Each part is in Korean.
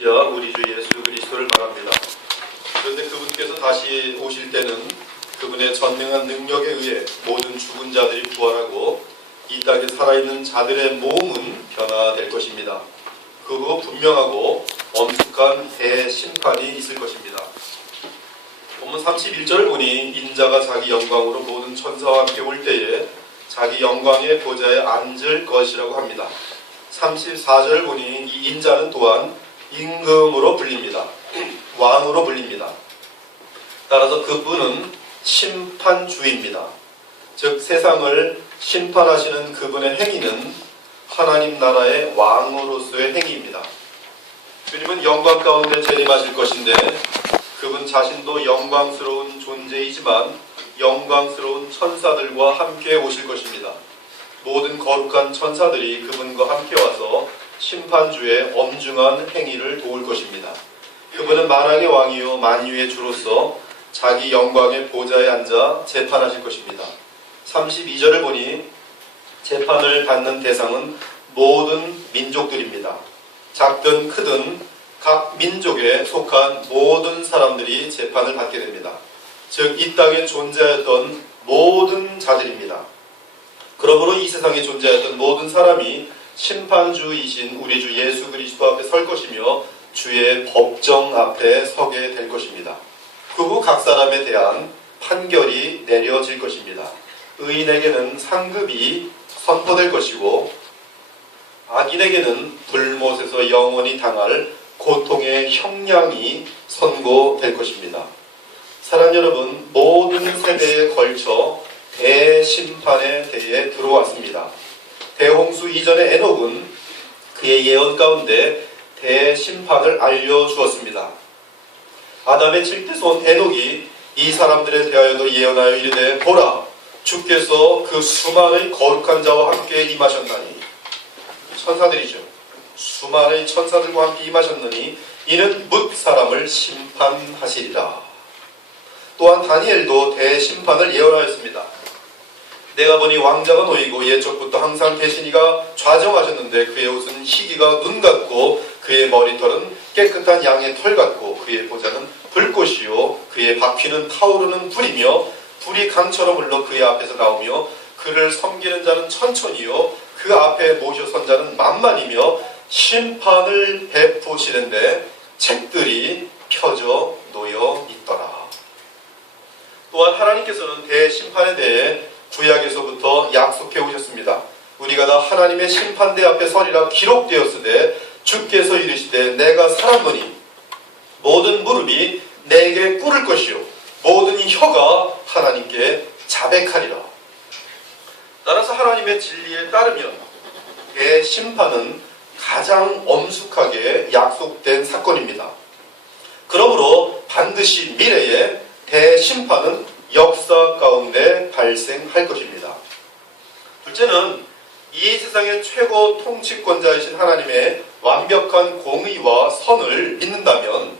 우리 주 예수 그리스도를 말합니다. 그런데 그분께서 다시 오실 때는 그분의 전능한 능력에 의해 모든 죽은 자들이 부활하고 이 땅에 살아있는 자들의 몸은 변화될 것입니다. 그 후 분명하고 엄숙한 대심판이 있을 것입니다. 본문 31절을 보니 인자가 자기 영광으로 모든 천사와 함께 올 때에 자기 영광의 보좌에 앉을 것이라고 합니다. 34절을 보니 이 인자는 또한 임금으로 불립니다. 왕으로 불립니다. 따라서 그분은 심판주입니다. 즉 세상을 심판하시는 그분의 행위는 하나님 나라의 왕으로서의 행위입니다. 주님은 영광 가운데 재림하실 것인데 그분 자신도 영광스러운 존재이지만 영광스러운 천사들과 함께 오실 것입니다. 모든 거룩한 천사들이 그분과 함께 와서 심판주의 엄중한 행위를 도울 것입니다. 그분은 만왕의 왕이요 만유의 주로서 자기 영광의 보좌에 앉아 재판하실 것입니다. 32절을 보니 재판을 받는 대상은 모든 민족들입니다. 작든 크든 각 민족에 속한 모든 사람들이 재판을 받게 됩니다. 즉 이 땅에 존재하였던 모든 자들입니다. 그러므로 이 세상에 존재하였던 모든 사람이 심판주이신 우리 주 예수 그리스도 앞에 설 것이며 주의 법정 앞에 서게 될 것입니다. 그 후 각 사람에 대한 판결이 내려질 것입니다. 의인에게는 상급이 선포될 것이고 악인에게는 불못에서 영원히 당할 고통의 형량이 선고될 것입니다. 사랑 여러분, 모든 세대에 걸쳐 대심판의 때에 들어왔습니다. 대홍수 이전의 에녹은 그의 예언 가운데 대심판을 알려주었습니다. 아담의 7대손 에녹이 이 사람들에 대하여도 예언하여 이르되 보라, 주께서 그 수많은 거룩한 자와 함께 임하셨나니, 천사들이죠. 수많은 천사들과 함께 임하셨느니 이는 뭇 사람을 심판하시리라. 또한 다니엘도 대심판을 예언하였습니다. 내가 보니 왕자가 놓이고 옛적부터 항상 계시니가 좌정하셨는데 그의 옷은 희기가 눈 같고 그의 머리털은 깨끗한 양의 털 같고 그의 보좌는 불꽃이요 그의 바퀴는 타오르는 불이며 불이 강처럼 흘러 그의 앞에서 나오며 그를 섬기는 자는 천천히요 그 앞에 모셔 선 자는 만만이며 심판을 베푸시는데 책들이 펴져 놓여 있더라. 또한 하나님께서는 대심판에 대해 구약에서부터 약속해 오셨습니다. 우리가 다 하나님의 심판대 앞에 서리라 기록되었으되 주께서 이르시되 내가 살았노니 모든 무릎이 내게 꿇을 것이요 모든 혀가 하나님께 자백하리라. 따라서 하나님의 진리에 따르면 대심판은 가장 엄숙하게 약속된 사건입니다. 그러므로 반드시 미래에 대심판은 역사 가운데 발생할 것입니다. 둘째는 이 세상의 최고 통치권자이신 하나님의 완벽한 공의와 선을 믿는다면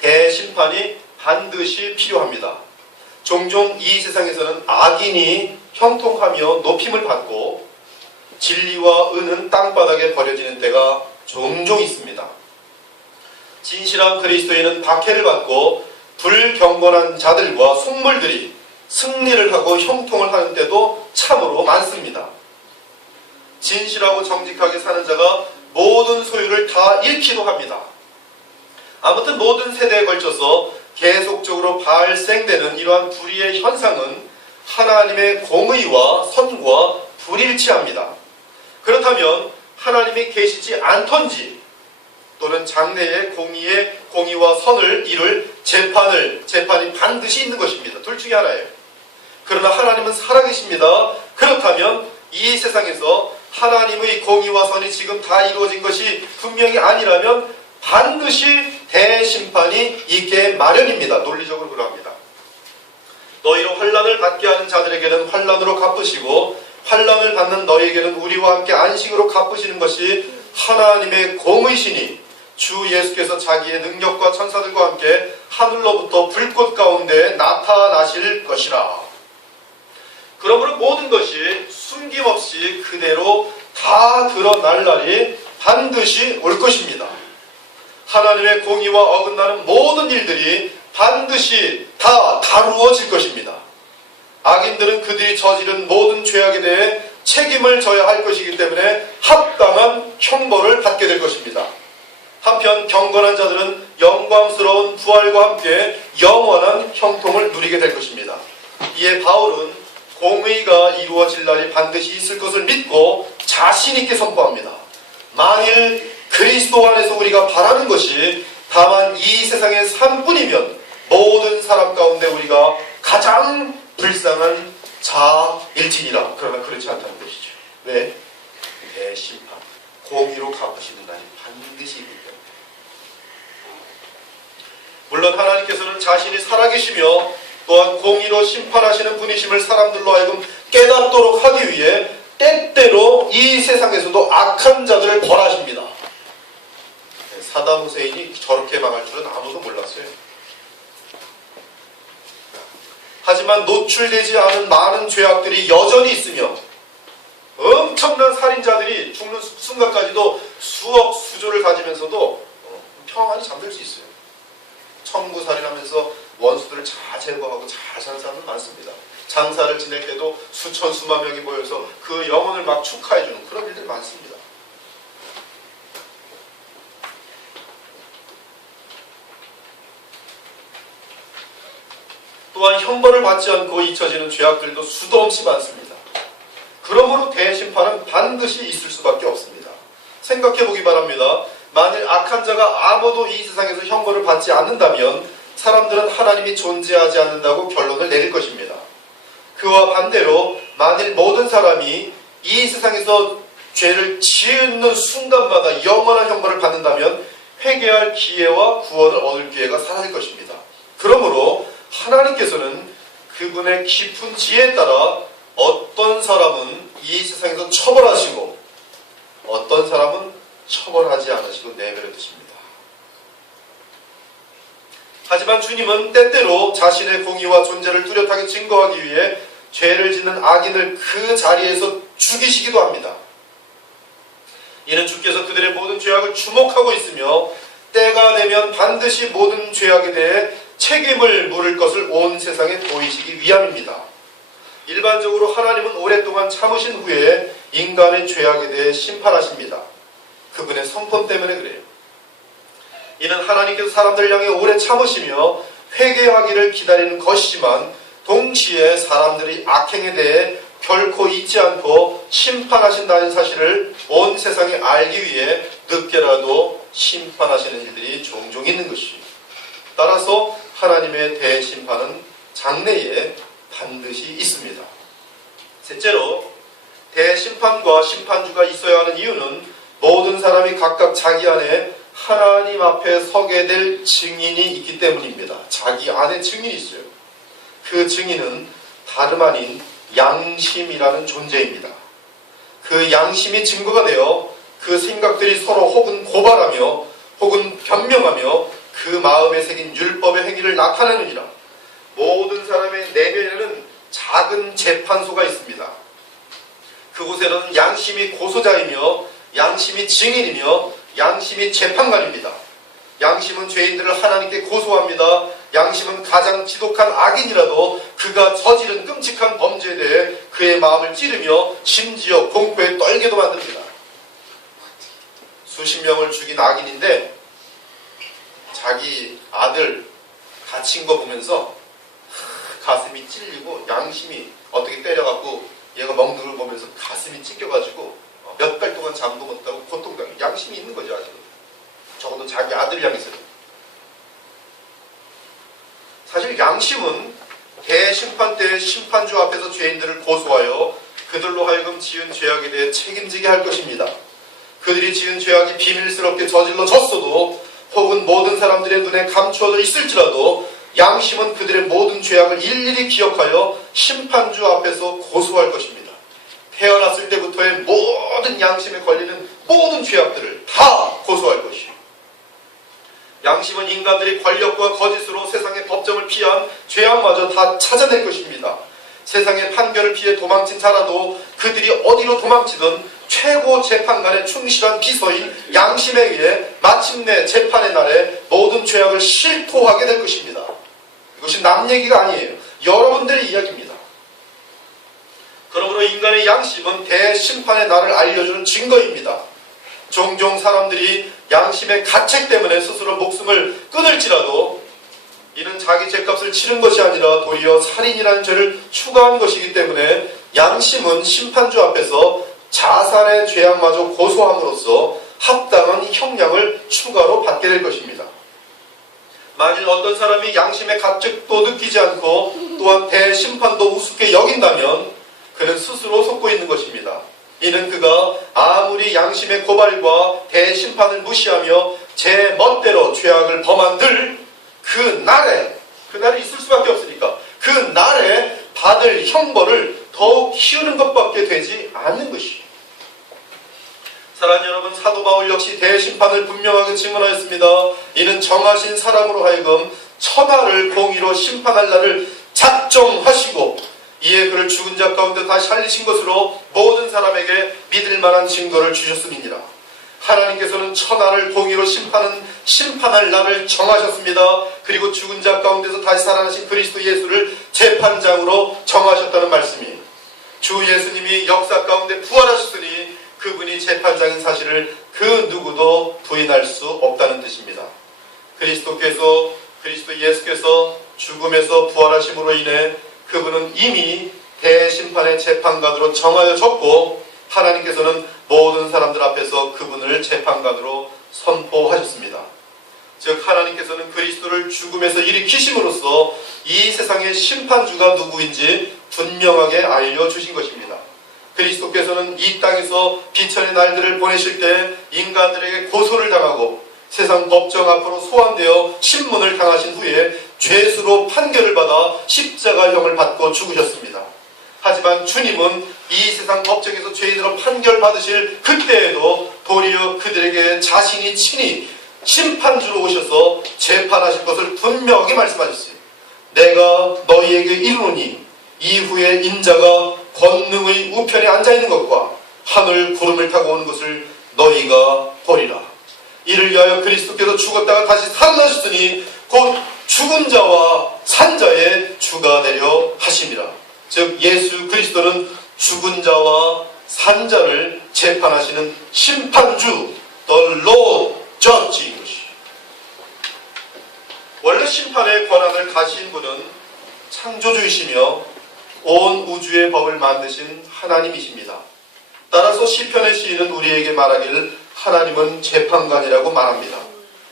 대심판이 반드시 필요합니다. 종종 이 세상에서는 악인이 형통하며 높임을 받고 진리와 은은 땅바닥에 버려지는 때가 종종 있습니다. 진실한 그리스도인은 박해를 받고 불경건한 자들과 속물들이 승리를 하고 형통을 하는 때도 참으로 많습니다. 진실하고 정직하게 사는 자가 모든 소유를 다 잃기도 합니다. 아무튼 모든 세대에 걸쳐서 계속적으로 발생되는 이러한 불의의 현상은 하나님의 공의와 선과 불일치합니다. 그렇다면 하나님이 계시지 않던지 또는 장래의 공의와 선을 이룰 재판이 반드시 있는 것입니다. 둘 중에 하나예요. 그러나 하나님은 살아계십니다. 그렇다면 이 세상에서 하나님의 공의와 선이 지금 다 이루어진 것이 분명히 아니라면 반드시 대심판이 있게 마련입니다. 논리적으로 그러합니다. 너희로 환난을 받게 하는 자들에게는 환난으로 갚으시고 환난을 받는 너희에게는 우리와 함께 안식으로 갚으시는 것이 하나님의 공의시니 주 예수께서 자기의 능력과 천사들과 함께 하늘로부터 불꽃 가운데 나타나실 것이라. 그러므로 모든 것이 숨김없이 그대로 다 드러날 날이 반드시 올 것입니다. 하나님의 공의와 어긋나는 모든 일들이 반드시 다 다루어질 것입니다. 악인들은 그들이 저지른 모든 죄악에 대해 책임을 져야 할 것이기 때문에 합당한 형벌을 받게 될 것입니다. 한편 경건한 자들은 영광스러운 부활과 함께 영원한 형통을 누리게 될 것입니다. 이에 바울은 공의가 이루어질 날이 반드시 있을 것을 믿고 자신 있게 선포합니다. 만일 그리스도 안에서 우리가 바라는 것이 다만 이 세상의 삶뿐이면 모든 사람 가운데 우리가 가장 불쌍한 자일지니라. 그러나 그렇지 않다는 것이죠. 왜? 대심판, 공의로 갚으시는 날이 반드시 있기 때문에. 물론 하나님께서는 자신이 살아계시며 또한 공의로 심판하시는 분이심을 사람들로 하여금 깨닫도록 하기 위해 때때로 이 세상에서도 악한 자들을 벌하십니다. 사담 후세인이 저렇게 망할 줄은 아무도 몰랐어요. 하지만 노출되지 않은 많은 죄악들이 여전히 있으며 엄청난 살인자들이 죽는 순간까지도 수억 수조를 가지면서도 평안히 잠들 수 있어요. 청부살인하면서 원수들을 잘 제거하고 잘 사는 사람은 많습니다. 장사를 지낼 때도 수천 수만 명이 모여서 그 영혼을 막 축하해주는 그런 일들이 많습니다. 또한 형벌을 받지 않고 잊혀지는 죄악들도 수도 없이 많습니다. 그러므로 대심판은 반드시 있을 수밖에 없습니다. 생각해보기 바랍니다. 만일 악한 자가 아무도 이 세상에서 형벌을 받지 않는다면 사람들은 하나님이 존재하지 않는다고 결론을 내릴 것입니다. 그와 반대로 만일 모든 사람이 이 세상에서 죄를 짓는 순간마다 영원한 형벌을 받는다면 회개할 기회와 구원을 얻을 기회가 사라질 것입니다. 그러므로 하나님께서는 그분의 깊은 지혜에 따라 어떤 사람은 이 세상에서 처벌하시고 어떤 사람은 처벌하지 않으시고 내버려 두십니다. 하지만 주님은 때때로 자신의 공의와 존재를 뚜렷하게 증거하기 위해 죄를 짓는 악인을 그 자리에서 죽이시기도 합니다. 이는 주께서 그들의 모든 죄악을 주목하고 있으며 때가 되면 반드시 모든 죄악에 대해 책임을 물을 것을 온 세상에 보이시기 위함입니다. 일반적으로 하나님은 오랫동안 참으신 후에 인간의 죄악에 대해 심판하십니다. 그분의 성품 때문에 그래요. 이는 하나님께서 사람들을 향해 오래 참으시며 회개하기를 기다리는 것이지만 동시에 사람들이 악행에 대해 결코 잊지 않고 심판하신다는 사실을 온 세상에 알기 위해 늦게라도 심판하시는 일들이 종종 있는 것이죠. 따라서 하나님의 대심판은 장래에 반드시 있습니다. 셋째로 대심판과 심판주가 있어야 하는 이유는 모든 사람이 각각 자기 안에 하나님 앞에 서게 될 증인이 있기 때문입니다. 자기 안에 증인이 있어요. 그 증인은 다름 아닌 양심이라는 존재입니다. 그 양심이 증거가 되어 그 생각들이 서로 혹은 고발하며 혹은 변명하며 그 마음에 새긴 율법의 행위를 나타내느니라. 모든 사람의 내면에는 작은 재판소가 있습니다. 그곳에는 양심이 고소자이며 양심이 증인이며 양심이 재판관입니다. 양심은 죄인들을 하나님께 고소합니다. 양심은 가장 지독한 악인이라도 그가 저지른 끔찍한 범죄에 대해 그의 마음을 찌르며 심지어 공포에 떨게도 만듭니다. 수십 명을 죽인 악인인데 자기 아들 갇힌 거 보면서 가슴이 찔리고 양심이 어떻게 때려갖고 얘가 먹는 걸 보면서 가슴이 찢겨가지고 몇 달 동안 잠도 못 자고 고통당해. 양심이 있는 거죠. 아직은. 적어도 자기 아들을 향해서는. 사실 양심은 대심판 때 심판주 앞에서 죄인들을 고소하여 그들로 하여금 지은 죄악에 대해 책임지게 할 것입니다. 그들이 지은 죄악이 비밀스럽게 저질러졌어도 혹은 모든 사람들의 눈에 감추어져 있을지라도 양심은 그들의 모든 죄악을 일일이 기억하여 심판주 앞에서 고소할 것입니다. 태어났을 때부터의 모든 양심에 걸리는 모든 죄악들을 다 고소할 것이에요. 양심은 인간들이 권력과 거짓으로 세상의 법정을 피한 죄악마저 다 찾아낼 것입니다. 세상의 판결을 피해 도망친 자라도 그들이 어디로 도망치든 최고 재판관의 충실한 비서인 양심에 의해 마침내 재판의 날에 모든 죄악을 실토하게 될 것입니다. 이것이 남 얘기가 아니에요. 여러분들의 이야기입니다. 그러므로 인간의 양심은 대심판의 날을 알려주는 증거입니다. 종종 사람들이 양심의 가책 때문에 스스로 목숨을 끊을지라도 이는 자기 죄값을 치른 것이 아니라 도리어 살인이라는 죄를 추가한 것이기 때문에 양심은 심판주 앞에서 자살의 죄악마저 고소함으로써 합당한 형량을 추가로 받게 될 것입니다. 만일 어떤 사람이 양심의 가책도 느끼지 않고 또한 대심판도 우습게 여긴다면 그는 스스로 속고 있는 것입니다. 이는 그가 아무리 양심의 고발과 대심판을 무시하며 제 멋대로 죄악을 범한들 그날이 있을 수밖에 없으니까 그 날에 받을 형벌을 더욱 키우는 것밖에 되지 않는 것이에요. 사랑하는 여러분, 사도 바울 역시 대심판을 분명하게 증언하였습니다. 이는 정하신 사람으로 하여금 천하를 공의로 심판할 날을 작정하시고 이에 그를 죽은 자 가운데 다시 살리신 것으로 모든 사람에게 믿을 만한 증거를 주셨음이니라. 하나님께서는 천하를 공의로 심판할 날을 정하셨습니다. 그리고 죽은 자 가운데서 다시 살아나신 그리스도 예수를 재판장으로 정하셨다는 말씀이에요. 주 예수님이 역사 가운데 부활하셨으니 그분이 재판장인 사실을 그 누구도 부인할 수 없다는 뜻입니다. 그리스도 예수께서 죽음에서 부활하심으로 인해 그분은 이미 대심판의 재판관으로 정하여졌고 하나님께서는 모든 사람들 앞에서 그분을 재판관으로 선포하셨습니다. 즉 하나님께서는 그리스도를 죽음에서 일으키심으로써 이 세상의 심판주가 누구인지 분명하게 알려주신 것입니다. 그리스도께서는 이 땅에서 비천의 날들을 보내실 때 인간들에게 고소를 당하고 세상 법정 앞으로 소환되어 신문을 당하신 후에 죄수로 판결을 받아 십자가형을 받고 죽으셨습니다. 하지만 주님은 이 세상 법정에서 죄인으로 판결받으실 그때에도 도리어 그들에게 자신이 친히 심판주로 오셔서 재판하실 것을 분명하게 말씀하셨어요. 내가 너희에게 이르노니 이후에 인자가 권능의 우편에 앉아있는 것과 하늘 구름을 타고 오는 것을 너희가 보리라. 이를 위하여 그리스도께서 죽었다가 다시 살아나셨으니 곧 죽은 자와 산 자의 주가 되려 하심이라. 즉 예수 그리스도는 죽은 자와 산 자를 재판하시는 심판주, the Lord Judge인 것이에요. 원래 심판의 권한을 가진 분은 창조주이시며 온 우주의 법을 만드신 하나님이십니다. 따라서 시편의 시인은 우리에게 말하기를 하나님은 재판관이라고 말합니다.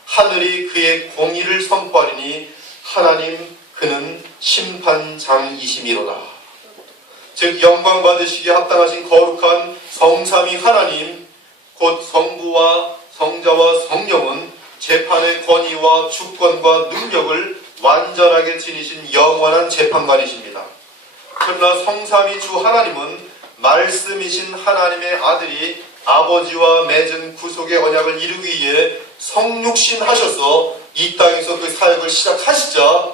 하늘이 그의 공의를 선포하리니 하나님 그는 심판장이심이로다. 즉 영광 받으시기에 합당하신 거룩한 성삼위 하나님 곧 성부와 성자와 성령은 재판의 권위와 주권과 능력을 완전하게 지니신 영원한 재판관이십니다. 그러나 성삼위 주 하나님은 말씀이신 하나님의 아들이 아버지와 맺은 구속의 언약을 이루기 위해 성육신 하셔서 이 땅에서 그 사역을 시작하시자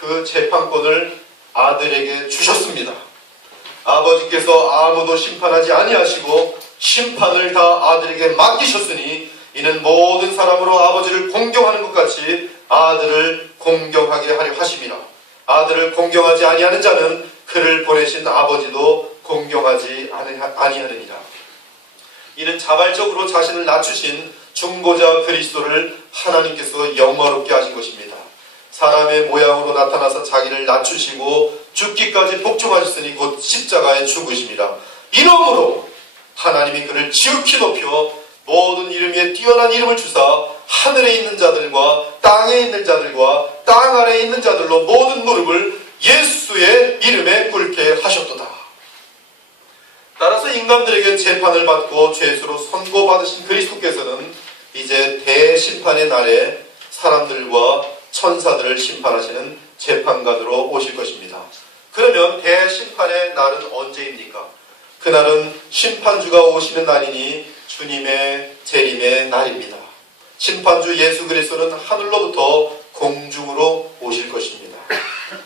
그 재판권을 아들에게 주셨습니다. 아버지께서 아무도 심판하지 아니하시고 심판을 다 아들에게 맡기셨으니 이는 모든 사람으로 아버지를 공경하는 것 같이 아들을 공경하게 하려 하심이라. 아들을 공경하지 아니하는 자는 그를 보내신 아버지도 공경하지 아니하느니라. 이는 자발적으로 자신을 낮추신 중보자 그리스도를 하나님께서 영화롭게 하신 것입니다. 사람의 모양으로 나타나서 자기를 낮추시고 죽기까지 복종하셨으니 곧 십자가에 죽으심이라. 이러므로 하나님이 그를 지극히 높여 모든 이름 위에 뛰어난 이름을 주사 하늘에 있는 자들과 땅에 있는 자들과 땅 아래에 있는 자들로 모든 무릎을 예수의 이름에 꿇게 하셨도다. 따라서 인간들에게 재판을 받고 죄수로 선고받으신 그리스도께서는 이제 대심판의 날에 사람들과 천사들을 심판하시는 재판관으로 오실 것입니다. 그러면 대심판의 날은 언제입니까? 그날은 심판주가 오시는 날이니 주님의 재림의 날입니다. 심판주 예수 그리스도는 하늘로부터 공중으로 오실 것입니다.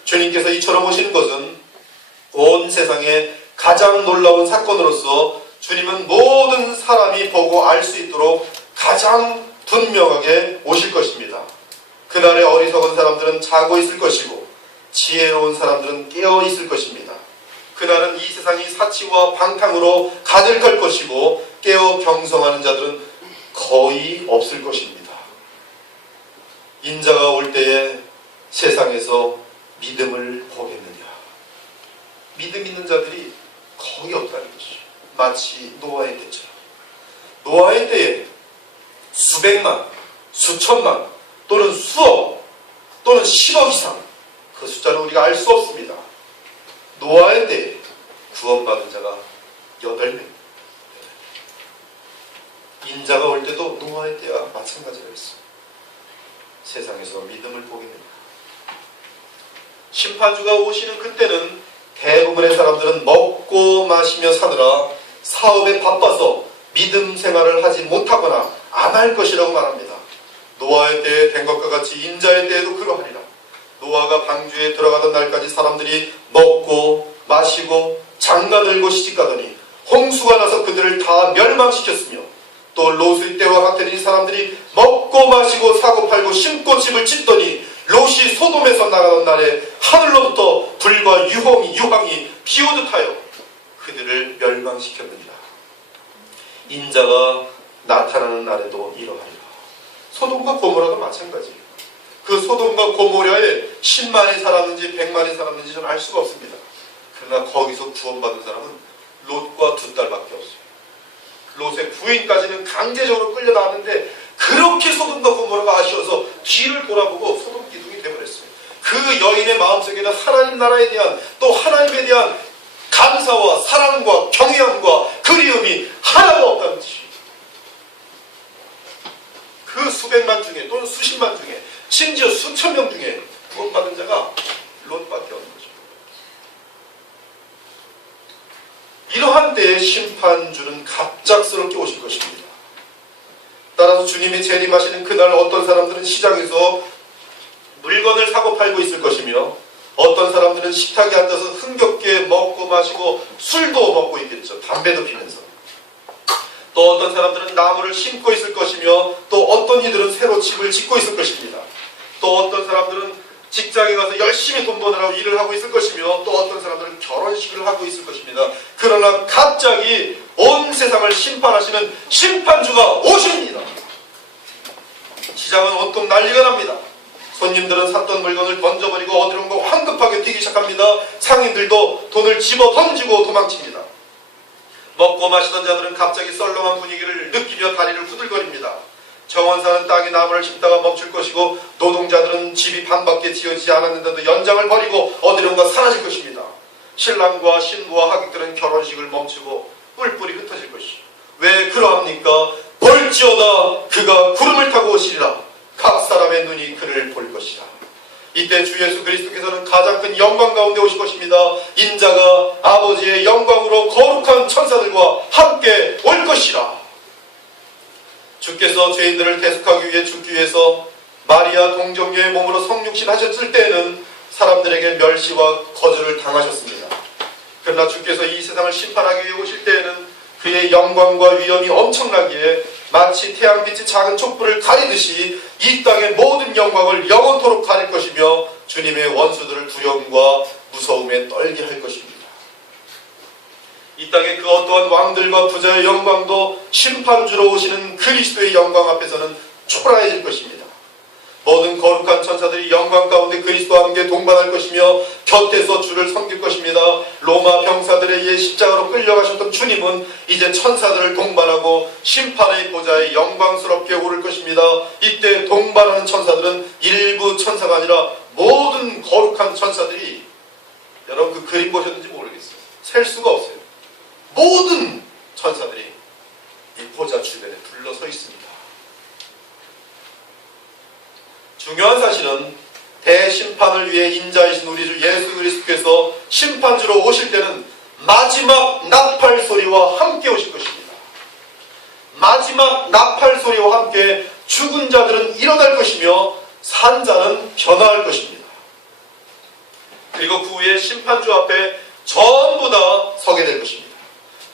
주님께서 이처럼 오시는 것은 온 세상에 가장 놀라운 사건으로서 주님은 모든 사람이 보고 알 수 있도록 가장 분명하게 오실 것입니다. 그날에 어리석은 사람들은 자고 있을 것이고 지혜로운 사람들은 깨어 있을 것입니다. 그날은 이 세상이 사치와 방탕으로 가득할 것이고 깨어 경성하는 자들은 거의 없을 것입니다. 인자가 올 때에 세상에서 믿음을 보겠느냐? 믿음 있는 자들이 거의 없다는 것이죠. 마치 노아의 때처럼. 노아의 때에 수백만, 수천만 또는 수억 또는 10억 이상, 그 숫자는 우리가 알 수 없습니다. 노아의 때에 구원받은 자가 8명. 인자가 올 때도 노아의 때와 마찬가지가 있습니다. 세상에서 믿음을 보겠느냐? 심판주가 오시는 그때는 대부분의 사람들은 먹고 마시며 사느라 사업에 바빠서 믿음 생활을 하지 못하거나 안 할 것이라고 말합니다. 노아의 때에 된 것과 같이 인자의 때에도 그러하리라. 노아가 방주에 들어가던 날까지 사람들이 먹고 마시고 장가들고 시집가더니 홍수가 나서 그들을 다 멸망시켰으며, 또 롯의 때와 같으니 사람들이 먹고 마시고 사고 팔고 심고 집을 짓더니 롯이 소돔에서 나가던 날에 하늘로부터 불과 유황이 비오듯 하여 그들을 멸망시켰느니라. 인자가 나타나는 날에도 이러하리라. 소돔과 고모라도 마찬가지예요. 그 소돔과 고모라에 10만이 살았는지 100만이 살았는지 저는 알 수가 없습니다. 그러나 거기서 구원받은 사람은 롯과 2딸밖에 없어요. 롯의 부인까지는 강제적으로 끌려나왔는데 그렇게 소돔과 고모라가 아쉬워서 뒤를 돌아보고 소돔 기둥이 되어버렸어요. 그 여인의 마음속에는 하나님 나라에 대한, 또 하나님에 대한 감사와 사랑과 경외함과 그리움이 하나도 없다는 뜻이에요. 그 수백만 중에 또는 수십만 중에 심지어 수천 명 중에 구원받은 자가 롯밖에 없는 거죠. 이러한 때에 심판주는 갑작스럽게 오실 것입니다. 따라서 주님이 재림하시는 그날 어떤 사람들은 시장에서 물건을 사고 팔고 있을 것이며, 어떤 사람들은 식탁에 앉아서 흥겹게 먹고 마시고 술도 먹고 있겠죠. 담배도 피면서. 또 어떤 사람들은 나무를 심고 있을 것이며, 또 어떤 이들은 새로 집을 짓고 있을 것입니다. 또 어떤 사람들은 직장에 가서 열심히 돈 버느라고 일을 하고 있을 것이며, 또 어떤 사람들은 결혼식을 하고 있을 것입니다. 그러나 갑자기 온 세상을 심판하시는 심판주가 오십니다. 시장은 온통 난리가 납니다. 손님들은 샀던 물건을 던져버리고 어디론가 황급하게 뛰기 시작합니다. 상인들도 돈을 집어 던지고 도망칩니다. 먹고 마시던 자들은 갑자기 썰렁한 분위기를 느끼며 다리를 후들거립니다. 정원사는 땅에 나무를 심다가 멈출 것이고, 노동자들은 집이 반밖에 지어지지 않았는데도 연장을 버리고 어디론가 사라질 것입니다. 신랑과 신부와 하객들은 결혼식을 멈추고 뿔뿔이 흩어질 것이죠. 왜 그러합니까? 볼지어다 그가 구름을 타고 오시리라. 각 사람의 눈이 그를 볼 것이라. 이때 주 예수 그리스도께서는 가장 큰 영광 가운데 오실 것입니다. 인자가 아버지의 영광으로 거룩한 천사들과 함께 올 것이라. 주께서 죄인들을 대속하기 위해 죽기 위해서 마리아 동정녀의 몸으로 성육신 하셨을 때에는 사람들에게 멸시와 거절을 당하셨습니다. 그러나 주께서 이 세상을 심판하기 위해 오실 때에는 그의 영광과 위엄이 엄청나기에 마치 태양빛이 작은 촛불을 가리듯이 이 땅의 모든 영광을 영원토록 가릴 것이며, 주님의 원수들을 두려움과 무서움에 떨게 할 것입니다. 이 땅의 그 어떠한 왕들과 부자의 영광도 심판주로 오시는 그리스도의 영광 앞에서는 초라해질 것입니다. 모든 거룩한 천사들이 영광 가운데 그리스도와 함께 동반할 것이며 곁에서 주를 섬길 것입니다. 로마 병사들에 의해 십자가로 끌려가셨던 주님은 이제 천사들을 동반하고 심판의 보좌에 영광스럽게 오를 것입니다. 이때 동반하는 천사들은 일부 천사가 아니라 모든 거룩한 천사들이, 여러분 그 그림 보셨는지 모르겠어요. 셀 수가 없어요. 모든 천사들이 이 보좌 주변에 둘러서 있습니다. 중요한 사실은 대심판을 위해 인자이신 우리 주 예수 그리스도께서 심판주로 오실 때는 마지막 나팔 소리와 함께 오실 것입니다. 마지막 나팔 소리와 함께 죽은 자들은 일어날 것이며 산 자는 변화할 것입니다. 그리고 그 후에 심판주 앞에 전부 다 서게 될 것입니다.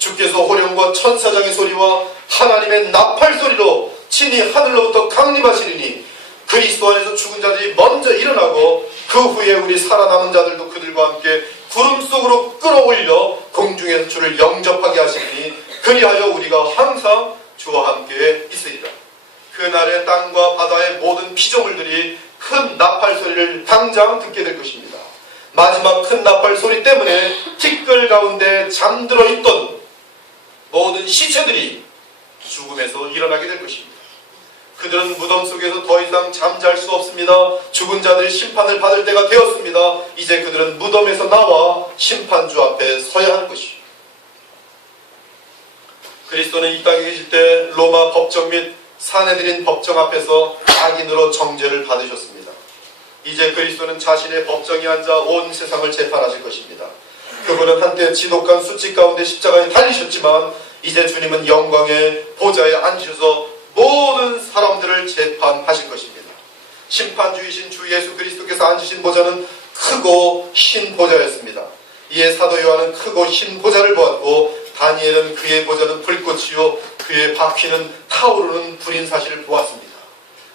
주께서 호령과 천사장의 소리와 하나님의 나팔 소리로 친히 하늘로부터 강림하시리니 그리스도 안에서 죽은 자들이 먼저 일어나고 그 후에 우리 살아남은 자들도 그들과 함께 구름 속으로 끌어올려 공중에서 주를 영접하게 하시니 그리하여 우리가 항상 주와 함께 있으리라. 그날의 땅과 바다의 모든 피조물들이 큰 나팔 소리를 당장 듣게 될 것입니다. 마지막 큰 나팔 소리 때문에 티끌 가운데 잠들어 있던 모든 시체들이 죽음에서 일어나게 될 것입니다. 그들은 무덤 속에서 더 이상 잠잘 수 없습니다. 죽은 자들이 심판을 받을 때가 되었습니다. 이제 그들은 무덤에서 나와 심판주 앞에 서야 할 것이요. 그리스도는 이 땅에 계실 때 로마 법정 및 사내들인 법정 앞에서 악인으로 정죄를 받으셨습니다. 이제 그리스도는 자신의 법정에 앉아 온 세상을 재판하실 것입니다. 그분은 한때 지독한 수치 가운데 십자가에 달리셨지만 이제 주님은 영광의 보좌에 앉으셔서 모든 사람들을 재판하실 것입니다. 심판주이신 주 예수 그리스도께서 앉으신 보좌는 크고 흰 보좌였습니다. 이에 사도 요한은 크고 흰 보좌를 보았고 다니엘은 그의 보좌는 불꽃이요 그의 바퀴는 타오르는 불인 사실을 보았습니다.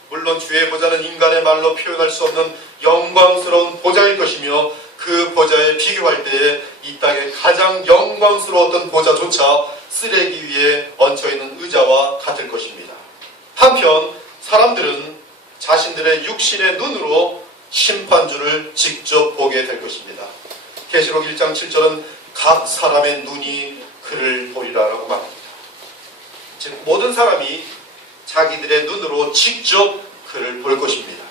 물론 주의 보좌는 인간의 말로 표현할 수 없는 영광스러운 보좌일 것이며 그 보좌에 비교할 때에 이 땅에 가장 영광스러웠던 보좌조차 쓰레기 위에 얹혀있는 의자와 같을 것입니다. 한편 사람들은 자신들의 육신의 눈으로 심판주를 직접 보게 될 것입니다. 계시록 1장 7절은 각 사람의 눈이 그를 보리라라고 말합니다. 즉 모든 사람이 자기들의 눈으로 직접 그를 볼 것입니다.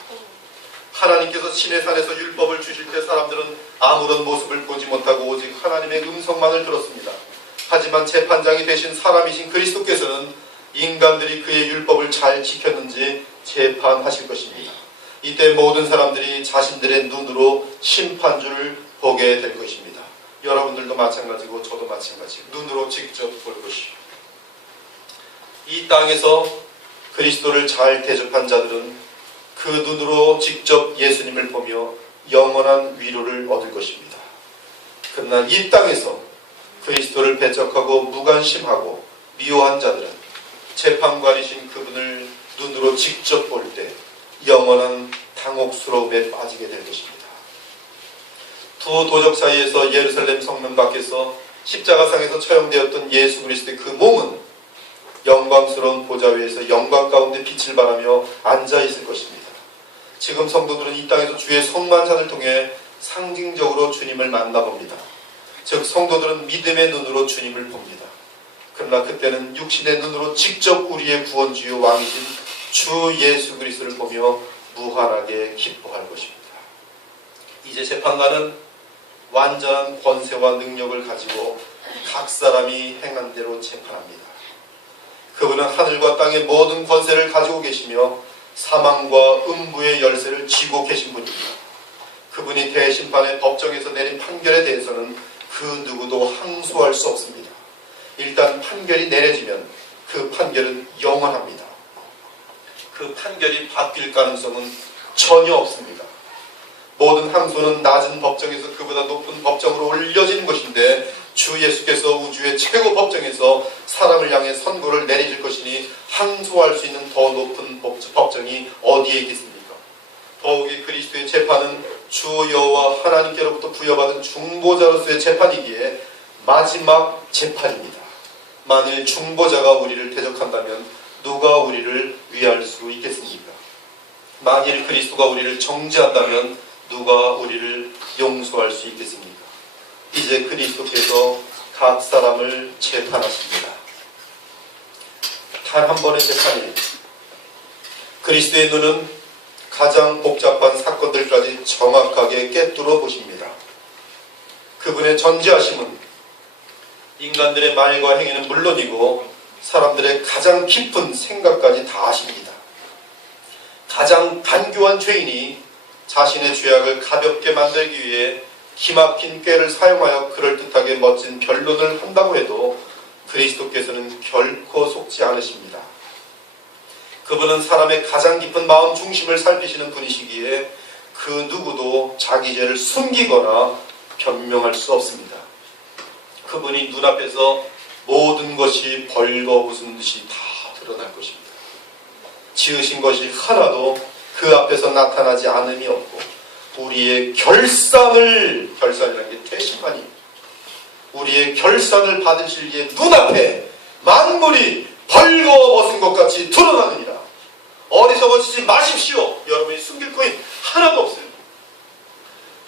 하나님께서 시내산에서 율법을 주실 때 사람들은 아무런 모습을 보지 못하고 오직 하나님의 음성만을 들었습니다. 하지만 재판장이 되신 사람이신 그리스도께서는 인간들이 그의 율법을 잘 지켰는지 재판하실 것입니다. 이때 모든 사람들이 자신들의 눈으로 심판주를 보게 될 것입니다. 여러분들도 마찬가지고 저도 마찬가지 눈으로 직접 볼 것이요. 이 땅에서 그리스도를 잘 대접한 자들은 그 눈으로 직접 예수님을 보며 영원한 위로를 얻을 것입니다. 그러나 이 땅에서 그리스도를 배척하고 무관심하고 미워한 자들은 재판관이신 그분을 눈으로 직접 볼 때 영원한 당혹스러움에 빠지게 될 것입니다. 두 도적 사이에서 예루살렘 성문 밖에서 십자가상에서 처형되었던 예수 그리스도의 그 몸은 영광스러운 보좌 위에서 영광 가운데 빛을 발하며 앉아있을 것입니다. 지금 성도들은 이 땅에서 주의 성만찬을 통해 상징적으로 주님을 만나봅니다. 즉 성도들은 믿음의 눈으로 주님을 봅니다. 그러나 그때는 육신의 눈으로 직접 우리의 구원주요 왕이신 주 예수 그리스도를 보며 무한하게 기뻐할 것입니다. 이제 재판관은 완전한 권세와 능력을 가지고 각 사람이 행한 대로 재판합니다. 그분은 하늘과 땅의 모든 권세를 가지고 계시며 사망과 음부의 열쇠를 쥐고 계신 분입니다. 그분이 대심판의 법정에서 내린 판결에 대해서는 그 누구도 항소할 수 없습니다. 일단 판결이 내려지면 그 판결은 영원합니다. 그 판결이 바뀔 가능성은 전혀 없습니다. 모든 항소는 낮은 법정에서 그보다 높은 법정으로 올려지는 것인데 주 예수께서 우주의 최고 법정에서 사람을 향해 선고를 내리실 것이니 항소할 수 있는 더 높은 법정이 어디에 있겠습니까? 더욱이 그리스도의 재판은 주 여호와 하나님께로부터 부여받은 중보자로서의 재판이기에 마지막 재판입니다. 만일 중보자가 우리를 대적한다면 누가 우리를 위할 수 있겠습니까? 만일 그리스도가 우리를 정죄한다면 누가 우리를 용서할 수 있겠습니까? 이제 그리스도께서 각 사람을 재판하십니다. 단 한 번의 재판이 그리스도의 눈은 가장 복잡한 사건들까지 정확하게 꿰뚫어 보십니다. 그분의 전지하심은 인간들의 말과 행위는 물론이고 사람들의 가장 깊은 생각까지 다 아십니다. 가장 간교한 죄인이 자신의 죄악을 가볍게 만들기 위해 기막힌 꾀를 사용하여 그럴듯하게 멋진 변론을 한다고 해도 그리스도께서는 결코 속지 않으십니다. 그분은 사람의 가장 깊은 마음 중심을 살피시는 분이시기에 그 누구도 자기 죄를 숨기거나 변명할 수 없습니다. 그분이 눈앞에서 모든 것이 벌거벗은 듯이 다 드러날 것입니다. 지으신 것이 하나도 그 앞에서 나타나지 않음이 없고, 우리의 결산이라는 게 대심판이, 우리의 결산을 받으실 눈앞에 만물이 벌거벗은 것 같이 드러나느니라. 어리석어지지 마십시오. 여러분이 숨길 코인 하나도 없어요.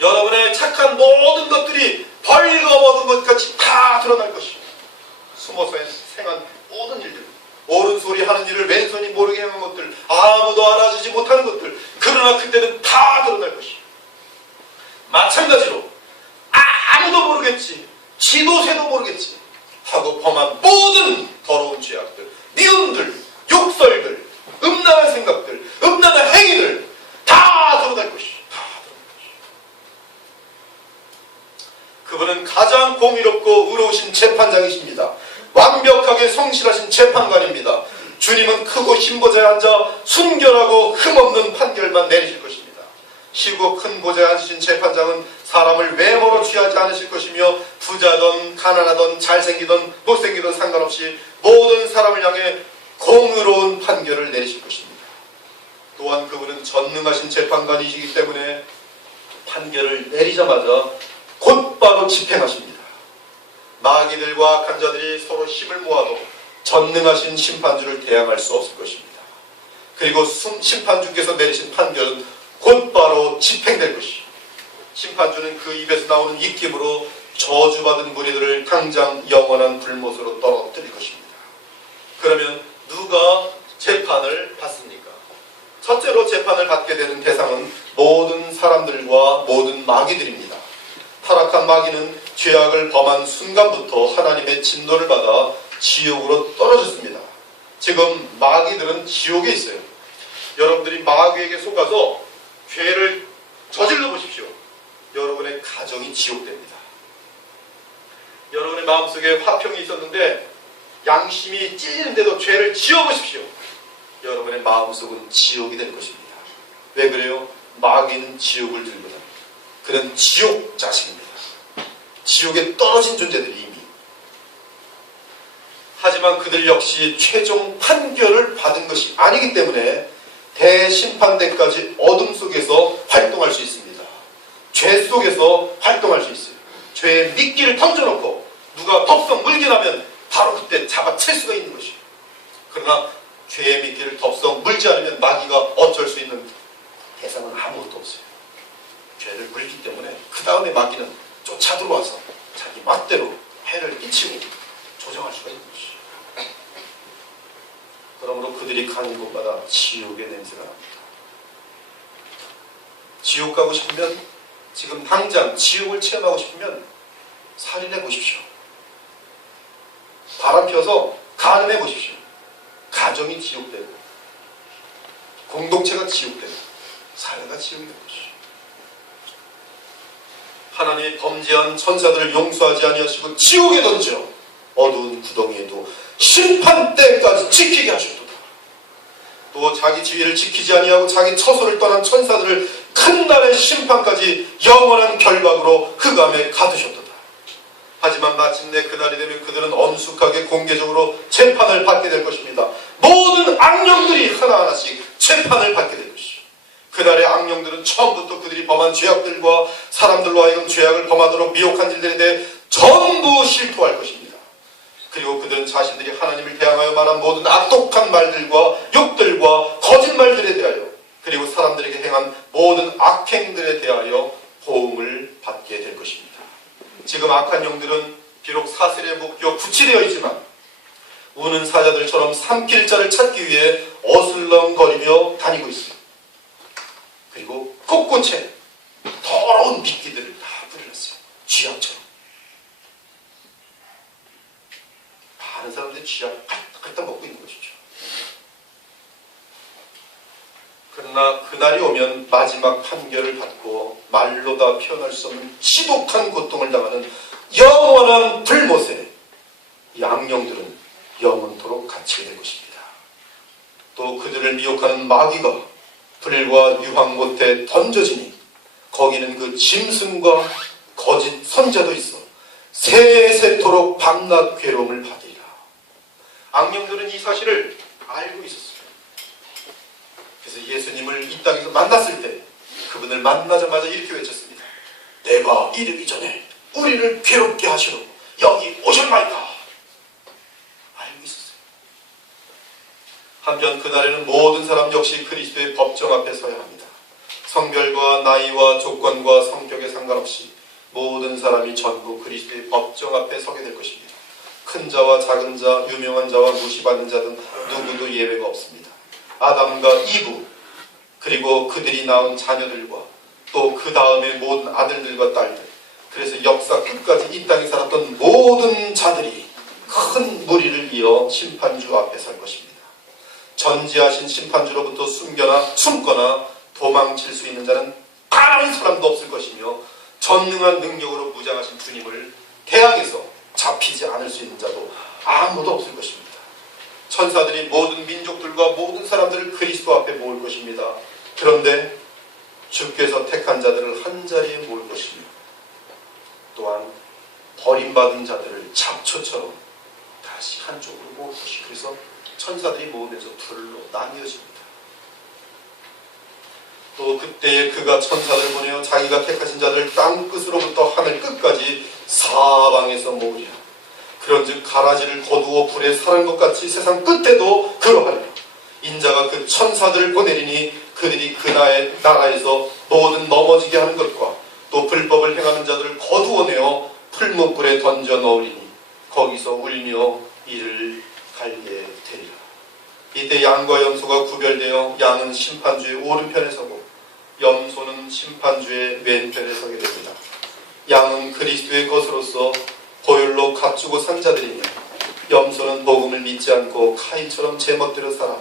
여러분의 착한 모든 것들이 벌거벗은 것 같이 다 드러날 것이요, 숨어서 행한 모든 일들, 옳은 소리 하는 일을 왼손이 모르게 행한 것들, 아무도 알아주지 못하는 것들, 그러나 그때는 다 드러날 것이요. 마찬가지로 아무도 모르겠지, 지도새도 모르겠지 하고 범한 모든 더러운 죄악들, 미움들, 욕설들, 음란한 생각들, 음란한 행위들 다 드러날 것이요. 그분은 가장 공의롭고 의로우신 재판장이십니다. 완벽하게 성실하신 재판관입니다. 주님은 크고 흰 보좌에 앉아 순결하고 흠없는 판결만 내리실 것입니다. 희고 큰 보좌에 앉으신 재판장은 사람을 외모로 취하지 않으실 것이며, 부자든 가난하든 잘생기든 못생기든 상관없이 모든 사람을 향해 공의로운 판결을 내리실 것입니다. 또한 그분은 전능하신 재판관이시기 때문에 판결을 내리자마자 곧바로 집행하십니다. 마귀들과 악한 자들이 서로 힘을 모아도 전능하신 심판주를 대항할 수 없을 것입니다. 그리고 심판주께서 내리신 판결은 곧바로 집행될 것이요, 심판주는 그 입에서 나오는 입김으로 저주받은 무리들을 당장 영원한 불못으로 떨어뜨릴 것입니다. 그러면 누가 재판을 받습니까? 첫째로 재판을 받게 되는 대상은 모든 사람들과 모든 마귀들입니다. 타락한 마귀는 죄악을 범한 순간부터 하나님의 진노를 받아 지옥으로 떨어졌습니다. 지금 마귀들은 지옥에 있어요. 여러분들이 마귀에게 속아서 죄를 저질러 보십시오. 여러분의 가정이 지옥됩니다. 여러분의 마음속에 화평이 있었는데 양심이 찔리는데도 죄를 지어보십시오. 여러분의 마음속은 지옥이 될 것입니다. 왜 그래요? 마귀는 지옥을 들고 다닙니다. 그는 지옥 자식입니다. 지옥에 떨어진 존재들이 이미. 하지만 그들 역시 최종 판결을 받은 것이 아니기 때문에 대심판대까지 어둠 속에서 활동할 수 있습니다. 죄 속에서 활동할 수 있어요. 죄의 미끼를 던져놓고 누가 덥석 물게 나면 바로 그때 잡아챌 수가 있는 것이에요. 그러나 죄의 미끼를 덥석 물지 않으면 마귀가 어쩔 수 있는 대상은 아무것도 없어요. 죄를 물기 때문에 그 다음에 마귀는 쫓아 들어와서 자기 맛대로 해를 끼치고 조정할 수가 있는 것이에요. 그러므로 그들이 가는 곳마다 지옥의 냄새가 납니다. 지옥 가고 싶으면, 지금 당장 지옥을 체험하고 싶으면 살인해 보십시오. 바람 펴서 간음해 보십시오. 가정이 지옥되고, 공동체가 지옥되고, 사회가 지옥이 되는 것이죠. 하나님이 범죄한 천사들을 용서하지 아니하시고 지옥에 던져 어두운 구덩이에도 심판 때까지 지키게 하셨도다. 또 자기 지위를 지키지 아니하고 자기 처소를 떠난 천사들을 큰 날의 심판까지 영원한 결박으로 흑암에 가두셨도다. 하지만 마침내 그날이 되면 그들은 엄숙하게 공개적으로 재판을 받게 될 것입니다. 모든 악령들이 하나하나씩 재판을 받게 될 것이죠. 그날의 악령들은 처음부터 그들이 범한 죄악들과 사람들로 하여금 죄악을 범하도록 미혹한 일들에 대해 전부 실토할 것입니다. 그리고 그들은 자신들이 하나님을 대항하여 말한 모든 악독한 말들과 욕들과 거짓말들에 대하여, 그리고 사람들에게 행한 모든 악행들에 대하여 호응을 받게 될 것입니다. 지금 악한 영들은 비록 사슬에 묶여 구치되어 있지만 우는 사자들처럼 삼킬 자를 찾기 위해 어슬렁거리며 다니고 있어요. 그리고 곳곳에 더러운 미끼들을 다 뿌려놨어요. 쥐약처럼. 많은 사람들이 쥐약 갖다 먹고 있는 것이죠. 그러나 그날이 오면 마지막 판결을 받고 말로 다 표현할 수 없는 지독한 고통을 당하는 영원한 불못에 이 악령들은 영원토록 갇히게 될 것입니다. 또 그들을 미혹하는 마귀가 불과 유황 못에 던져지니 거기는 그 짐승과 거짓 선자도 있어 세세토록 밤낮 괴로움을 받으리라. 악령들은 이 사실을 알고 있었어요. 그래서 예수님을 이 땅에서 만났을 때 그분을 만나자마자 이렇게 외쳤습니다. 내가 이르기 전에 우리를 괴롭게 하시러 여기 오셨나이다. 알고 있었어요. 한편 그날에는 모든 사람 역시 그리스도의 법정 앞에 서야 합니다. 성별과 나이와 조건과 성격에 상관없이 모든 사람이 전부 그리스도의 법정 앞에 서게 될 것입니다. 큰 자와 작은 자, 유명한 자와 무시받는 자 등 누구도 예외가 없습니다. 아담과 이브, 그리고 그들이 낳은 자녀들과 또 그 다음에 모든 아들들과 딸들, 그래서 역사 끝까지 이 땅에 살았던 모든 자들이 큰 무리를 이어 심판주 앞에 설 것입니다. 전지하신 심판주로부터 숨거나 도망칠 수 있는 자는 단 한 사람도 없을 것이며 전능한 능력으로 무장하신 주님을 대항해서 잡히지 않을 수 있는 자도 아무도 없을 것입니다. 천사들이 모든 민족들과 모든 사람들을 그리스도 앞에 모을 것입니다. 그런데 주께서 택한 자들을 한자리에 모을 것이며 또한 버림받은 자들을 잡초처럼 다시 한쪽으로 모을 것이고, 그래서 천사들이 모으면서 둘로 나뉘어집니다. 또 그때에 그가 천사를 보내어 자기가 택하신 자들을 땅끝으로부터 하늘 끝까지 사방에서 모으리라. 그런즉 가라지를 거두어 불에 사는 것 같이 세상 끝에도 그러하리라. 인자가 그 천사들을 보내리니 그들이 그 나라에서 모든 넘어지게 하는 것과 또 불법을 행하는 자들을 거두어내어 풀무불에 던져 넣으리니 거기서 울며 이를 갈게 되리라. 이때 양과 염소가 구별되어 양은 심판주의 오른편에 서고 염소는 심판주의 왼편에 서게 됩니다. 양은 그리스도의 것으로서 보혈로 값주고 산 자들이며 염소는 복음을 믿지 않고 카인처럼 제멋대로 살아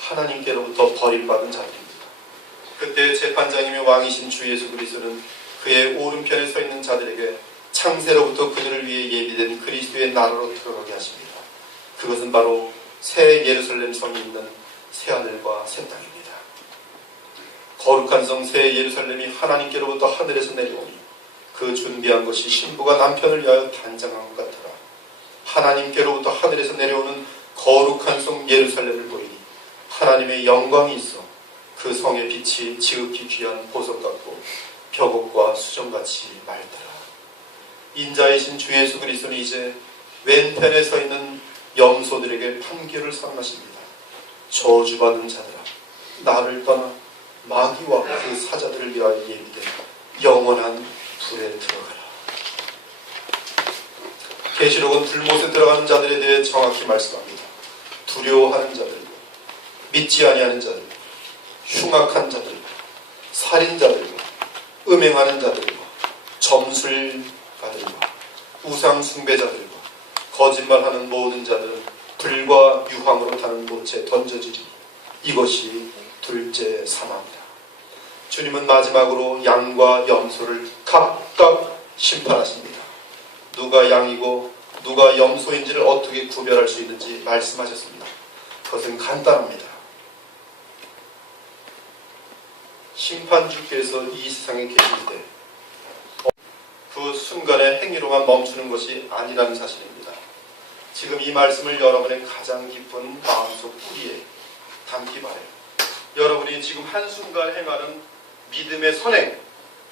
하나님께로부터 버림받은 자들입니다. 그때 재판장이며 왕이신 주 예수 그리스도는 그의 오른편에 서 있는 자들에게 창세로부터 그들을 위해 예비된 그리스도의 나라로 들어가게 하십니다. 그것은 바로 새 예루살렘 성이 있는 새하늘과 새 땅입니다. 거룩한 성 새 예루살렘이 하나님께로부터 하늘에서 내려오니 그 준비한 것이 신부가 남편을 위하여 단장한 것 같더라. 하나님께로부터 하늘에서 내려오는 거룩한 성 예루살렘을 보이니 하나님의 영광이 있어 그 성의 빛이 지극히 귀한 보석 같고 벽옥과 수정같이 맑더라. 인자이신 주 예수 그리스도는 이제 왼편에 서 있는 염소들에게 판결을 선언하십니다. 저주받은 자들아, 나를 떠나 마귀와 그 사자들을 위하여 예비된 영원한 불에 들어가라. 계시록은 불못에 들어가는 자들에 대해 정확히 말씀합니다. 두려워하는 자들과 믿지 아니하는 자들, 흉악한 자들과 살인자들과 음행하는 자들과 점술가들과 우상 숭배자들과 거짓말하는 모든 자들은 불과 유황으로 타는 못에 던져지리. 이것이 둘째 사망이다. 주님은 마지막으로 양과 염소를 각각 심판하십니다. 누가 양이고 누가 염소인지를 어떻게 구별할 수 있는지 말씀하셨습니다. 그것은 간단합니다. 심판주께서 이 세상에 계실 때 그 순간의 행위로만 멈추는 것이 아니라는 사실입니다. 지금 이 말씀을 여러분의 가장 깊은 마음속 뿌리에 담기 바라요. 여러분이 지금 한순간 행하는 믿음의 선행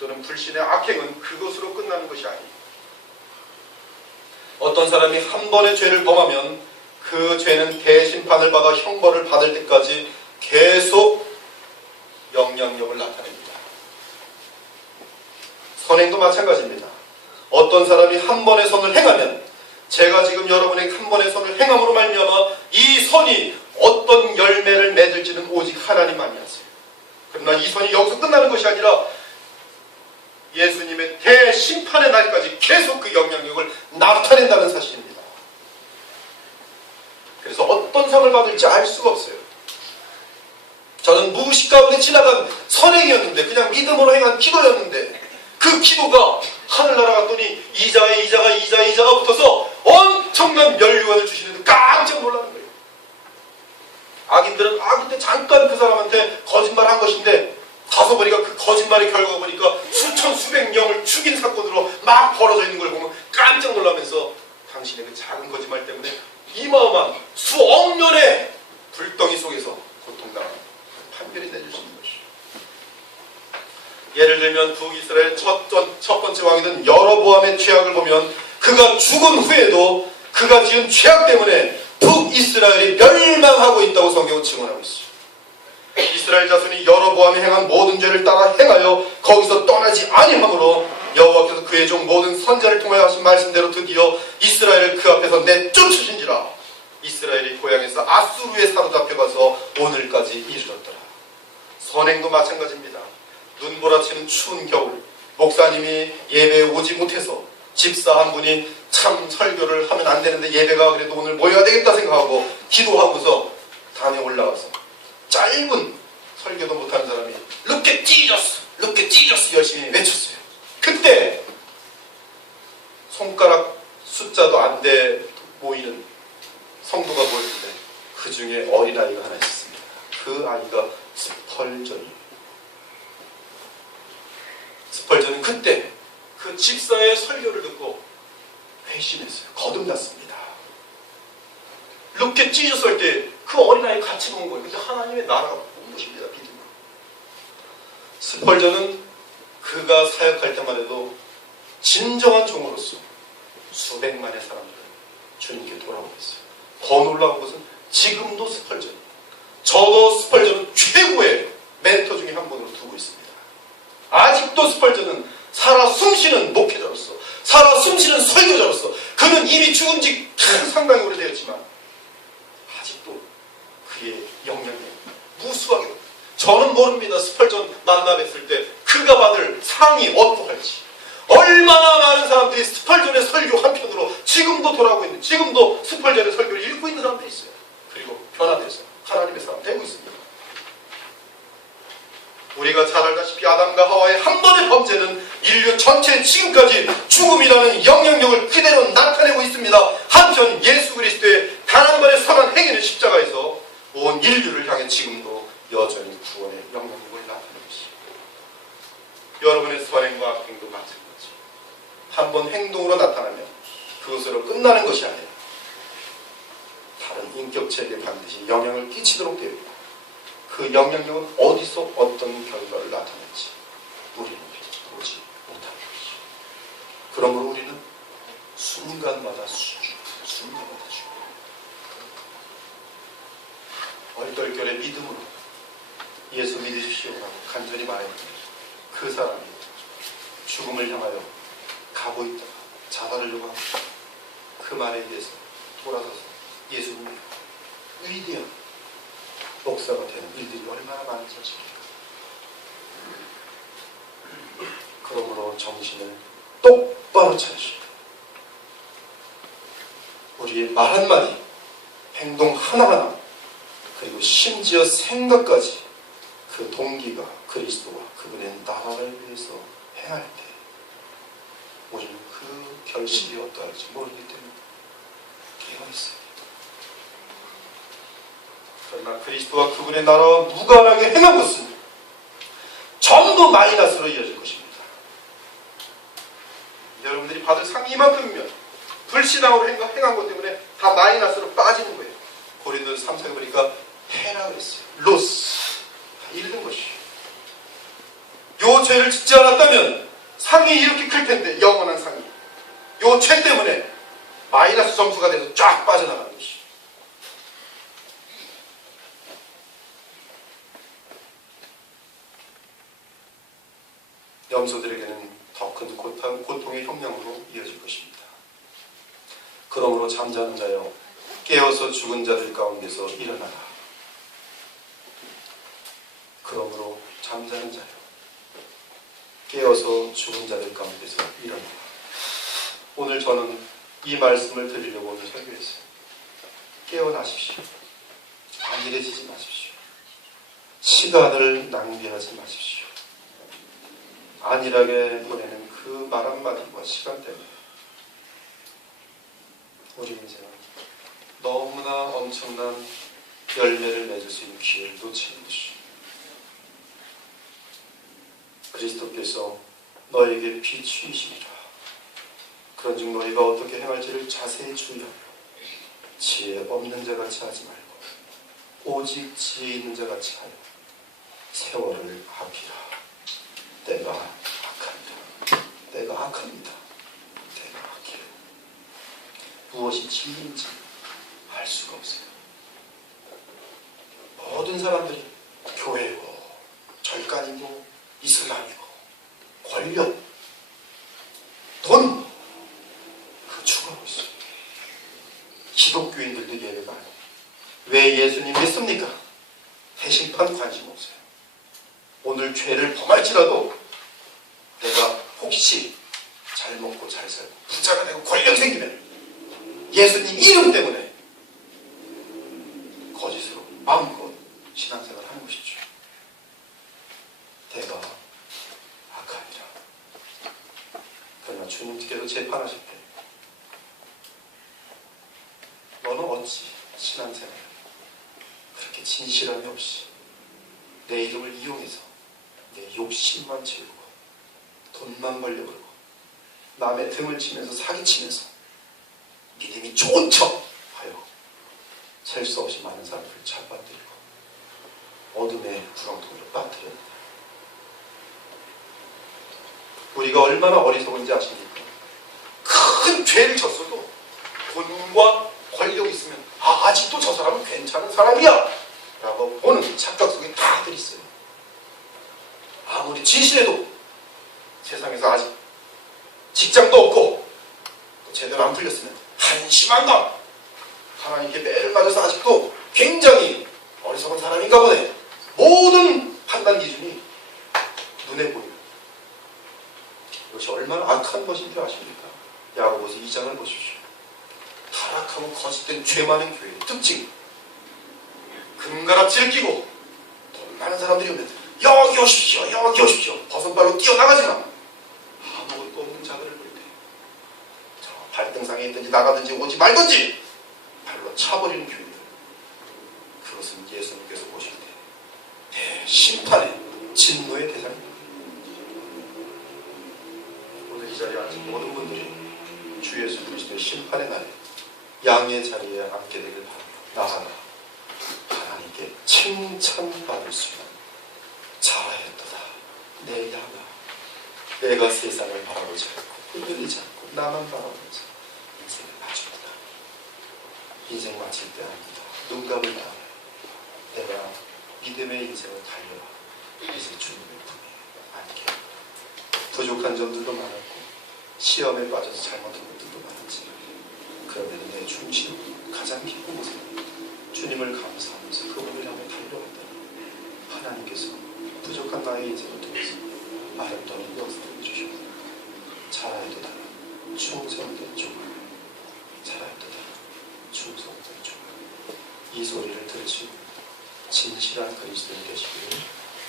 또는 불신의 악행은 그것으로 끝나는 것이 아니에요. 어떤 사람이 한 번의 죄를 범하면 그 죄는 대심판을 받아 형벌을 받을 때까지 계속 영향력을 나타냅니다. 선행도 마찬가지입니다. 어떤 사람이 한 번의 선을 행하면 제가 지금 여러분에게 한 번의 선을 행함으로 말미암아 이 선이 어떤 열매를 맺을지는 오직 하나님만이 아세요. 그러나 이 선이 여기서 끝나는 것이 아니라 예수님의 대심판의 날까지 계속 그 영향력을 나타낸다는 사실입니다. 그래서 어떤 상을 받을지 알 수가 없어요. 저는 무의식 가운데 지나간 선행이었는데, 그냥 믿음으로 행한 기도였는데, 그 기도가 하늘나라 갔더니 이자가 붙어서 엄청난 멸류관을 주시는데 깜짝 놀라는 거예요. 악인들 잠깐 그 사람한테 거짓말한 것인데 가서 보니까 그 거짓말의 결과가 보니까 수천 수백 명을 죽인 사건으로 막 벌어져 있는 걸 보면 깜짝 놀라면서 당신의 그 작은 거짓말 때문에 이 어마어마한 수억 년의 불덩이 속에서 고통당한 판결이 내주시는 것이죠. 예를 들면 북이스라엘 첫 번째 왕이던 여로보암의 죄악을 보면 그가 죽은 후에도 그가 지은 죄악 때문에 북이스라엘이 멸망하고 있다고 성경은 증언하고 있어요. 이스라엘 자손이 여로보암이 행한 모든 죄를 따라 행하여 거기서 떠나지 아니하므로 여호와께서 그의 종 모든 선자를 통하여 하신 말씀대로 드디어 이스라엘을 그 앞에서 내쫓으신지라. 이스라엘이 고향에서 아수르에 사로잡혀가서 오늘까지 이르렀더라. 선행도 마찬가지입니다. 눈보라치는 추운 겨울, 목사님이 예배에 오지 못해서 집사 한 분이 참 설교를 하면 안 되는데 예배가 그래도 오늘 모여야 되겠다 생각하고 기도하고서 단에 올라가서 짧은 설교도 못하는 사람이 르께 찢었어 열심히 외쳤어요. 그때 손가락 숫자도 안 돼 모이는 성도가 모였는데 그 중에 어린아이가 하나 있었습니다. 그 아이가 스펄전이에요. 스펄전은 그때 그 집사의 설교를 듣고 회심했어요. 거듭났습니다. 르께 찢었을 때 그 어린아이 같이 본 거예요. 근데 하나님의 나라가 온 것입니다. 믿음으로. 스펄전은 그가 사역할 때만 해도 진정한 종으로서 수백만의 사람들을 주님께 돌아오고 있어요. 더 놀라운 것은 지금도 스펄전입니다. 저도 스펄전은 최고의 멘토 중에 한 분으로 두고 있습니다. 아직도 스펄전은 살아 숨쉬는 목회자로서, 살아 숨쉬는 설교자로서, 그는 이미 죽은 지 상당히 오래되었지만 아직도 그의 영향력이 무수하게, 저는 모릅니다. 스펄전 만나 뵀을 때 그가 받을 상이 어떠할지. 얼마나 많은 사람들이 스펄전의 설교 한편으로 지금도 돌아오고 있는, 지금도 스펄전의 설교를 읽고 있는 사람들이 있어요. 그리고 변화돼서 하나님의 사람 되고 있습니다. 우리가 잘 알다시피 아담과 하와의 한 번의 범죄는 인류 전체 지금까지 죽음이라는 영향력을 그대로 나타내고 있습니다. 한편 예수 그리스도의 단 한 번의 선한 행위는 십자가에서 온 인류를 향해 지금도 여전히 구원의 영향력을 나타내고 있습니다. 여러분의 선행과 악행도 마찬가지. 한 번 행동으로 나타나면 그것으로 끝나는 것이 아니라 다른 인격체에게 반드시 영향을 끼치도록 되어 있다. 그 영향력은 어디서 어떤 결과를 나타낼지 우리는 보지 못하는 것이죠. 그러므로 우리는 순간마다 순간마다 죽어요. 얼떨결에 믿음으로 예수 믿으십시오라고 간절히 말했는데 그 사람이 죽음을 향하여 가고 있다가 자살하려고 하고 그 말에 대해서 돌아서서 예수님의 위대한 목사가 되는 일들이 얼마나 많은지 아십니까? 그러므로 정신을 똑바로 차리시고 우리의 말 한마디, 행동 하나하나, 그리고 심지어 생각까지 그 동기가 그리스도와 그분의 나라를 위해서 행할 때 우리는 그 결실이 어떠할지 모르기 때문에 깨어있어요. 그러나 그리스도와 그분의 나라와 무관하게 행한 것은 전부 마이너스로 이어질 것입니다. 여러분들이 받을 상이 이만큼이면 불신앙으로 행한 것 때문에 다 마이너스로 빠지는 거예요. 고린도서 3장에 보니까 해라 그랬어요. 로스. 다 잃는 것이에요. 요 죄를 짓지 않았다면 상이 이렇게 클 텐데, 영원한 상이. 요 죄 때문에 마이너스 점수가 돼서 쫙 빠져나가는 것이에요. 염소들에게는 더 큰 고통의 형량으로 이어질 것입니다. 그러므로 잠자는 자여 깨어서 죽은 자들 가운데서 일어나라. 그러므로 잠자는 자여 깨어서 죽은 자들 가운데서 일어나라. 오늘 저는 이 말씀을 드리려고 오늘 설교했어요. 깨어나십시오. 안일해지지 마십시오. 시간을 낭비하지 마십시오. 안일하게 보내는 그 말 한마디와 시간 때문에 우리 인생은 너무나 엄청난 열매를 맺을 수 있는 기회를 놓치는 것이죠. 그리스도께서 너에게 비추이시리라. 그런즉 너희가 어떻게 행할지를 자세히 주의하며 지혜 없는 자 같이 하지 말고 오직 지혜 있는 자 같이 하여 세월을 아끼라. 때가 악합니다. 때가 악합니다. 때가 악해요. 무엇이 진리인지 알 수가 없어요. 모든 사람들이 교회고 절간이고 이슬람이고 권력, 돈, 그 추구하고 있어요. 기독교인들도 예외가 아니에요. 왜 예수님 믿습니까? 대심판 관심 없어요. 오늘 죄를 범할지라도 내가 혹시 잘 먹고 잘 살고 부자가 되고 권력 생기면 예수님 이름 때문에 거짓으로 마음껏 신앙생활을 하는 것이죠. 대가 악하니라. 그러나 주님께서 재판하실 때 너는 어찌 신앙생활을 그렇게 진실함이 없이 내 이름을 이용해서 내 욕심만 채우고 돈만 벌려고 하고 남의 등을 치면서 사기치면서 믿음이 좋은 척 하여 셀 수 없이 많은 사람들을 잡아들이고 어둠의 구렁텅이로 빠뜨렸다. 우리가 얼마나 어리석은지 아십니까? 큰 죄를 졌어도 돈과 권력이 있으면 아직도 저 사람은 괜찮은 사람이야 라고 보는 착각 속에 다들 있어요. 아무리 진실해도 세상에서 아직 직장도 없고 또 제대로 안 풀렸으면 한심한 감, 하나님께 매를 맞아서 아직도 굉장히 어리석은 사람인가 보네. 모든 판단 기준이 눈에 보여요. 이것이 얼마나 악한 것인 줄 아십니까? 야고보서 2장을 보십시오. 타락하고 거짓된 죄 많은 교회의 특징, 금가락지를 끼고 돈 많은 사람들이 오면 여기 오십시오, 여기 오십시오. 버선발로 뛰어나가지만 아무것도 없는 자들을 볼 때 저 발등상에 있든지 나가든지 오지 말든지 발로 차버리는 교회들, 그것은 예수님께서 보실 때 대심판의 진노의 대상입니다. 오늘 이 자리에 앉은 모든 분들이 주 예수 그리스도의 심판의 날에 양의 자리에 앉게 되길 바랍니다. 나아가 하나님께 칭찬받을 수 있는 잘하였도다 내 양아, 내가 세상을 바라보지 않고 흔들리지 않고 나만 바라보면서 인생을 마칩니다. 인생 마칠 때 아닙니다. 눈 감을 다음에 내가 믿음의 인생을 달려라. 이제 주님의 품에 앉게. 부족한 점들도 많았고 시험에 빠져서 잘못한 것들도 많았지만 그런데도 내 중심, 가장 깊은 곳에 주님을 감사하면서 그분을 향해 달려간다. 하나님께서 부족한 나의 인생을 통해서 아름다운 것을 보여주시고 잘하였도다 충성된 종아, 잘하였도다 충성된 종아. 이 소리를 들을 수 있는 진실한 그리스도인 되시기를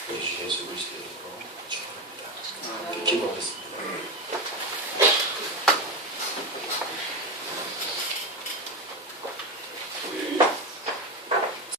우리 주 예수 그리스도의 이름으로 축원합니다. 기도하겠습니다.